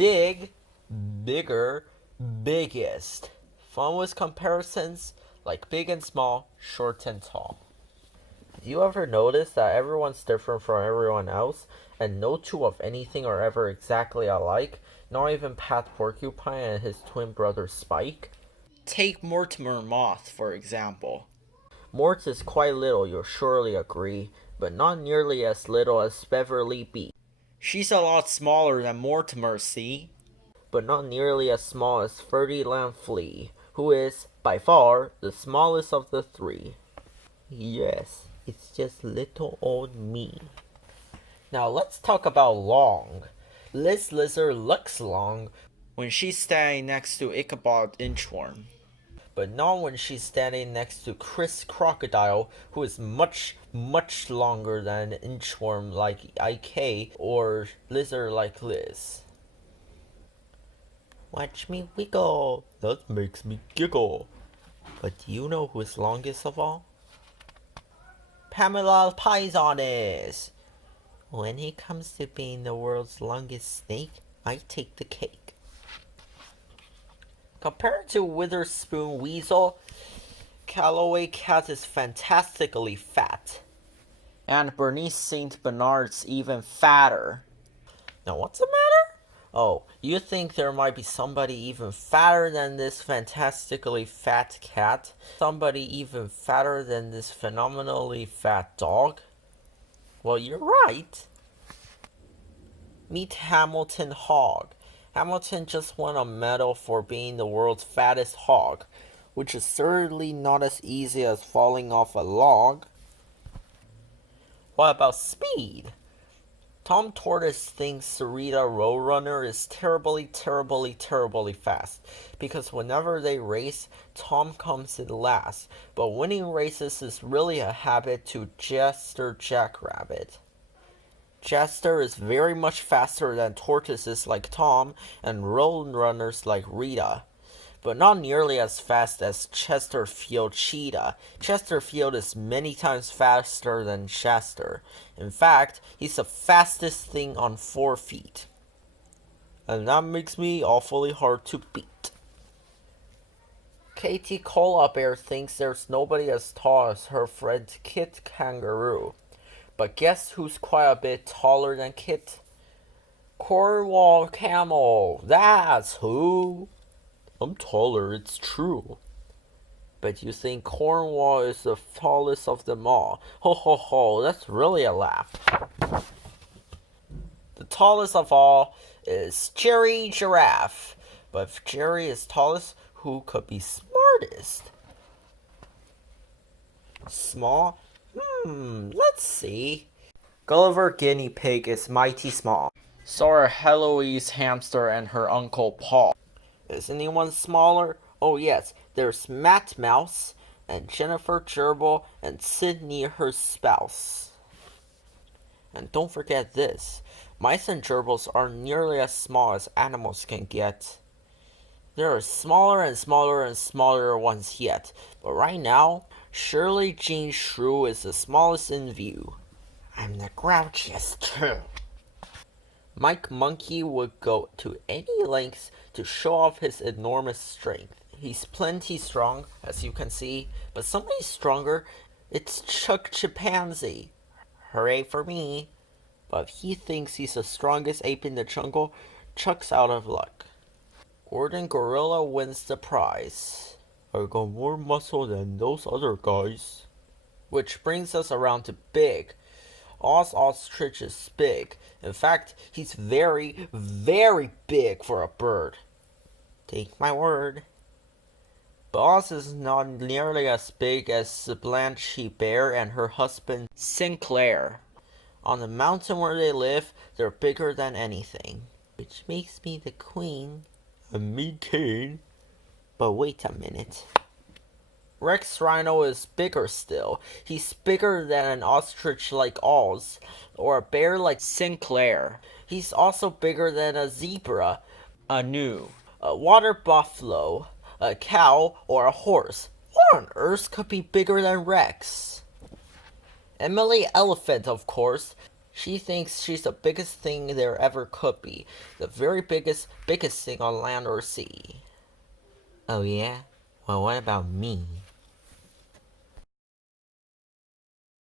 big, bigger, biggest. Fun with comparisons like big and small, short and tall. Do you ever notice that everyone's different from everyone else, and no two of anything are ever exactly alike? Not even Pat Porcupine and his twin brother Spike? Take Mortimer Moth, for example. Mort is quite little, you'll surely agree, but not nearly as little as Beverly Bee. She's a lot smaller than Mortimer, see? But not nearly as small as Ferdinand Flea, who is, by far, the smallest of the three. Yes, it's just little old me. Now let's talk about long. Liz Lizard looks long when she's standing next to Ichabod Inchworm, but not when she's standing next to Chris Crocodile, who is much, much longer than Inchworm like IK or Lizard like Liz. Watch me wiggle, that makes me giggle. But do you know who's longest of all? Pamela Pison is. When it comes to being the world's longest snake, I take the cake. Compared to Witherspoon Weasel, Callaway Cat is fantastically fat. And Bernice St. Bernard's even fatter. Now what's the matter? Oh, you think there might be somebody even fatter than this fantastically fat cat? Somebody even fatter than this phenomenally fat dog? Well, you're right. Meet Hamilton Hog. Hamilton just won a medal for being the world's fattest hog, which is certainly not as easy as falling off a log. What about speed? Tom Tortoise thinks Sarita Roadrunner is terribly, terribly, terribly fast, because whenever they race, Tom comes in last, but winning races is really a habit to Jester Jackrabbit. Jester is very much faster than tortoises like Tom and roadrunners like Rita, but not nearly as fast as Chesterfield Cheetah. Chesterfield is many times faster than Chester. In fact, he's the fastest thing on 4 feet. And that makes me awfully hard to beat. Katie Koala Bear thinks there's nobody as tall as her friend Kit Kangaroo. But guess who's quite a bit taller than Kit? Cornwall Camel, that's who! I'm taller, it's true. But you think Cornwall is the tallest of them all. Ho ho ho, that's really a laugh. The tallest of all is Jerry Giraffe. But if Jerry is tallest, who could be smartest? Small? Let's see. Gulliver Guinea Pig is mighty small. So are Heloise Hamster and her Uncle Paul. Is anyone smaller? Oh yes, there's Matt Mouse, and Jennifer Gerbil, and Sydney her spouse. And don't forget this, mice and gerbils are nearly as small as animals can get. There are smaller and smaller and smaller ones yet, but right now, Shirley Jean Shrew is the smallest in view. I'm the grouchiest too. Mike Monkey would go to any lengths to show off his enormous strength. He's plenty strong, as you can see, but somebody stronger, it's Chuck Chimpanzee. Hooray for me. But if he thinks he's the strongest ape in the jungle, Chuck's out of luck. Gordon Gorilla wins the prize. I got more muscle than those other guys. Which brings us around to big. Oz Ostrich is big. In fact, he's very, very big for a bird. Take my word. But Oz is not nearly as big as the Blanchy Bear and her husband Sinclair. On the mountain where they live, they're bigger than anything. Which makes me the queen. And me king. But wait a minute. Rex Rhino is bigger still. He's bigger than an ostrich like Oz, or a bear like Sinclair. He's also bigger than a zebra, a gnu, a water buffalo, a cow, or a horse. What on earth could be bigger than Rex? Emily Elephant, of course. She thinks she's the biggest thing there ever could be. The very biggest thing on land or sea. Oh yeah? Well, what about me?